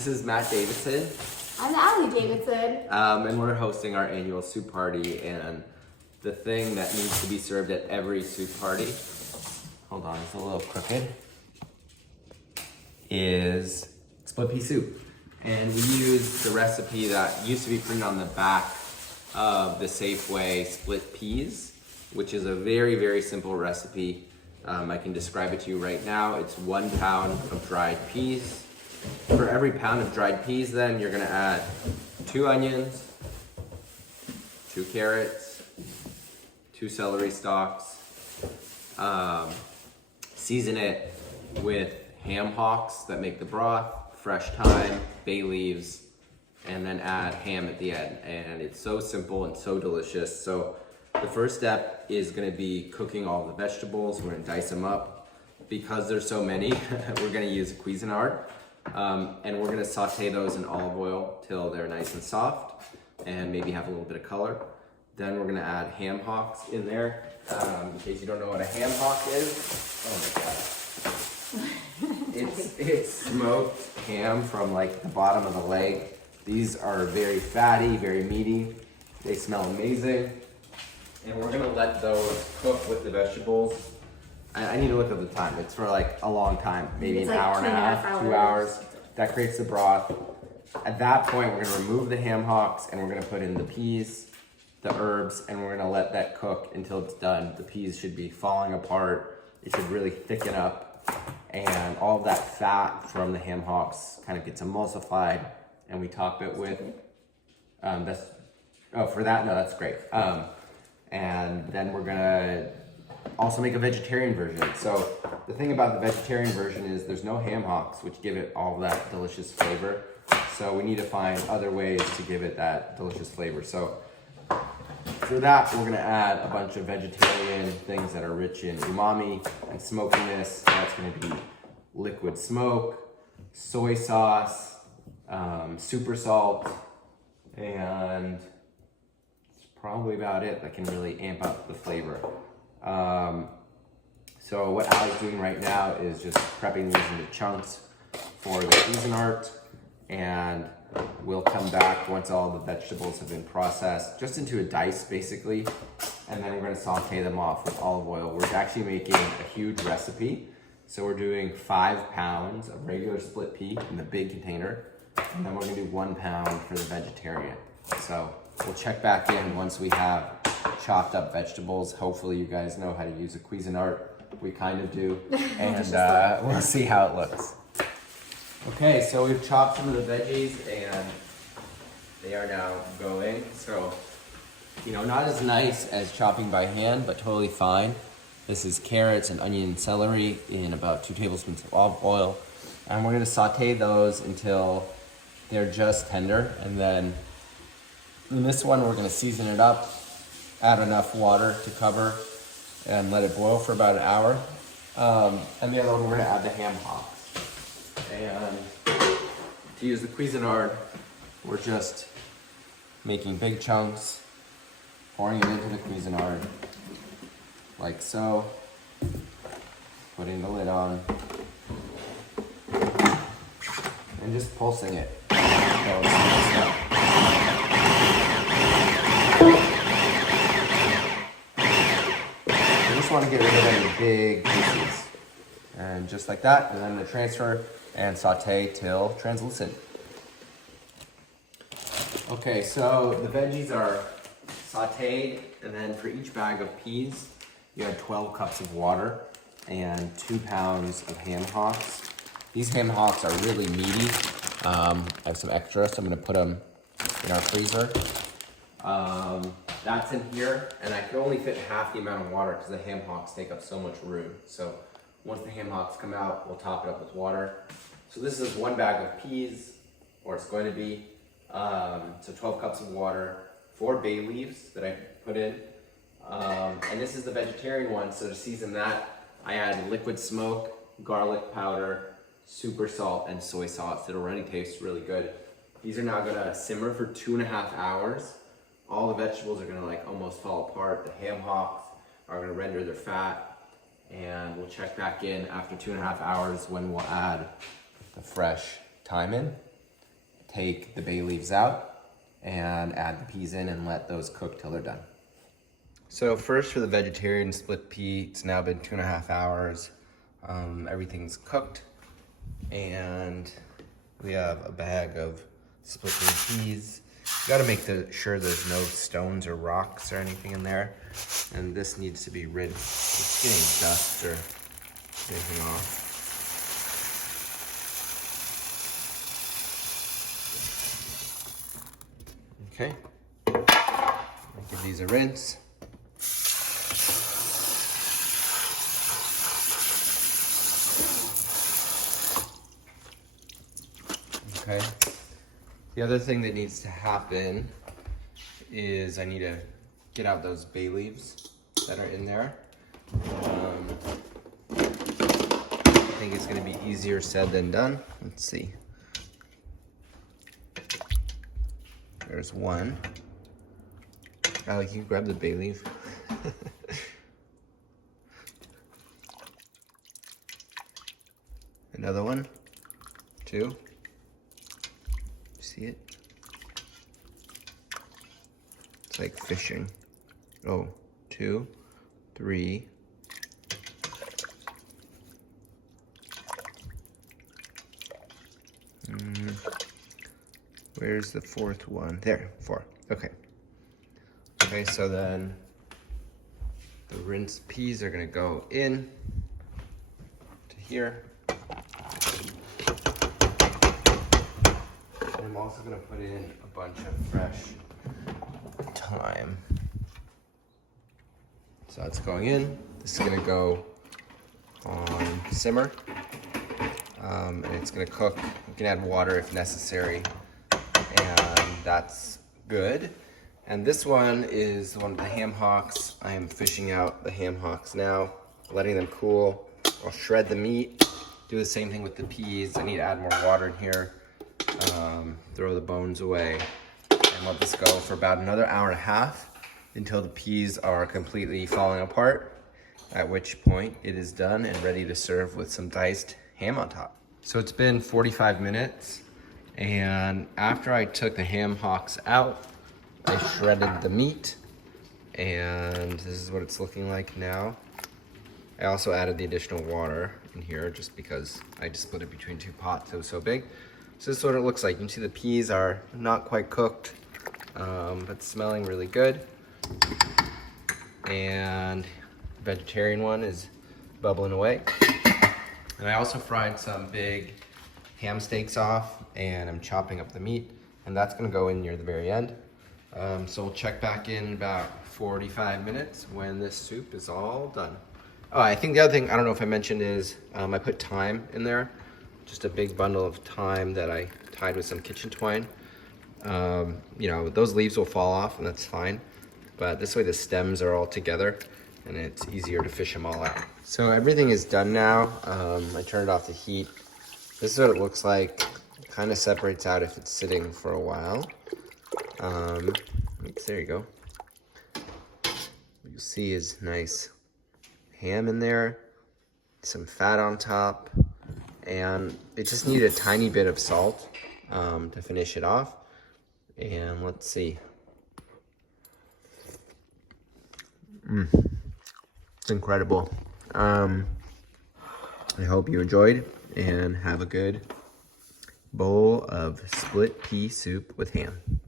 This is Matt Davidson. I'm Allie Davidson. And we're hosting our annual soup party, and the thing that needs to be served at every soup party, hold on, it's a little crooked, is split pea soup. And we use the recipe that used to be printed on the back of the Safeway split peas, which is a very, very simple recipe. I can describe it to you right now. It's 1 pound of dried peas. For every pound of dried peas, then you're gonna add 2 onions, 2 carrots, 2 celery stalks. Season it with ham hocks that make the broth, fresh thyme, bay leaves, and then add ham at the end. And it's so simple and so delicious. So the first step is gonna be cooking all the vegetables. We're gonna dice them up. Because there's so many, we're gonna use a Cuisinart. And we're gonna saute those in olive oil till they're nice and soft and maybe have a little bit of color. Then we're gonna add ham hocks in there. In case you don't know what a ham hock is, oh my god. It's smoked ham from like the bottom of the leg. These are very fatty, very meaty. They smell amazing. And we're gonna let those cook with the vegetables. I need to look at the time. It's for like a long time, maybe It's an like hour and a half, 2 hours. That creates the broth. At that point, we're gonna remove the ham hocks and we're gonna put in the peas, the herbs, and we're gonna let that cook until it's done. The peas should be falling apart. It should really thicken up. And all of that fat from the ham hocks kind of gets emulsified, and we top it with, that's great. And then we're gonna also make a vegetarian version. So the thing about the vegetarian version is there's no ham hocks, which give it all that delicious flavor. So we need to find other ways to give it that delicious flavor. So for that, we're gonna add a bunch of vegetarian things that are rich in umami and smokiness. That's gonna be liquid smoke, soy sauce, super salt, and it's probably about it that can really amp up the flavor. So what Allie's doing right now is just prepping these into chunks for the Cuisinart, and we'll come back once all the vegetables have been processed, just into a dice basically, and then we're gonna saute them off with olive oil. We're actually making a huge recipe, so we're doing 5 pounds of regular split pea in the big container, and then we're gonna do 1 pound for the vegetarian. So we'll check back in once we have chopped up vegetables. Hopefully you guys know how to use a Cuisinart. We kind of do, and we'll see how it looks. Okay, so we've chopped some of the veggies and they are now going. So, not as nice as chopping by hand, but totally fine. This is carrots and onion and celery in about 2 tablespoons of olive oil. And we're gonna saute those until they're just tender. And then in this one, we're gonna season it up, add enough water to cover, and let it boil for about an hour. And the other one, we're gonna add the ham hocks. And to use the Cuisinart, we're just making big chunks, pouring it into the Cuisinart, like so, putting the lid on, and just pulsing it. I just want to get rid of any big pieces. And just like that, and then the transfer and saute till translucent. Okay, so the veggies are sauteed, and then for each bag of peas, you add 12 cups of water and 2 pounds of ham hocks. These ham hocks are really meaty. I have some extra, so I'm gonna put them in our freezer. That's in here, and I can only fit half the amount of water because the ham hocks take up so much room. So once the ham hocks come out, we'll top it up with water. So this is 1 bag of peas, or it's going to be, so 12 cups of water, 4 bay leaves that I put in. And this is the vegetarian one, so to season that, I add liquid smoke, garlic powder, super salt, and soy sauce. It already tastes really good. These are now gonna simmer for 2.5 hours. All the vegetables are gonna like almost fall apart. The ham hocks are gonna render their fat, and we'll check back in after 2.5 hours when we'll add the fresh thyme in. take the bay leaves out and add the peas in and let those cook till they're done. So first for the vegetarian split pea, it's now been 2.5 hours. Everything's cooked and we have a bag of split pea peas. You gotta make sure there's no stones or rocks or anything in there. And this needs to be rid of any dust or anything off. Okay, give these a rinse. Okay, the other thing that needs to happen is I need to get out those bay leaves that are in there. I think it's gonna be easier said than done. Let's see. There's one. Alec, you grab the bay leaf. Another one. 2. See it? It's like fishing. Oh, 2, 3. Where's the 4th one? There, 4. Okay. Okay, so then the rinsed peas are gonna go in to here. And I'm also gonna put in a bunch of fresh thyme. So that's going in. This is gonna go on simmer. And it's gonna cook. You can add water if necessary. And that's good. And this one is the one with the ham hocks. I am fishing out the ham hocks now, letting them cool. I'll shred the meat, do the same thing with the peas. I need to add more water in here, throw the bones away, and let this go for about another 1.5 hours until the peas are completely falling apart, at which point it is done and ready to serve with some diced ham on top. So it's been 45 minutes. And after I took the ham hocks out, I shredded the meat, and this is what it's looking like now. I also added the additional water in here just because I just split it between 2 pots. It was so big. So this is what it looks like. You can see the peas are not quite cooked, but smelling really good. And the vegetarian one is bubbling away. And I also fried some big ham steaks off, and I'm chopping up the meat, and that's gonna go in near the very end. So we'll check back in about 45 minutes when this soup is all done. Oh, I think the other thing, I don't know if I mentioned, is I put thyme in there, just a big bundle of thyme that I tied with some kitchen twine. You know, those leaves will fall off, and that's fine, but this way the stems are all together, and it's easier to fish them all out. So everything is done now. I turned off the heat. This is what it looks like. It kind of separates out if it's sitting for a while. There you go. What you see is nice ham in there, some fat on top, and it just needed a tiny bit of salt to finish it off. And let's see. It's incredible. I hope you enjoyed, and have a good bowl of split pea soup with ham.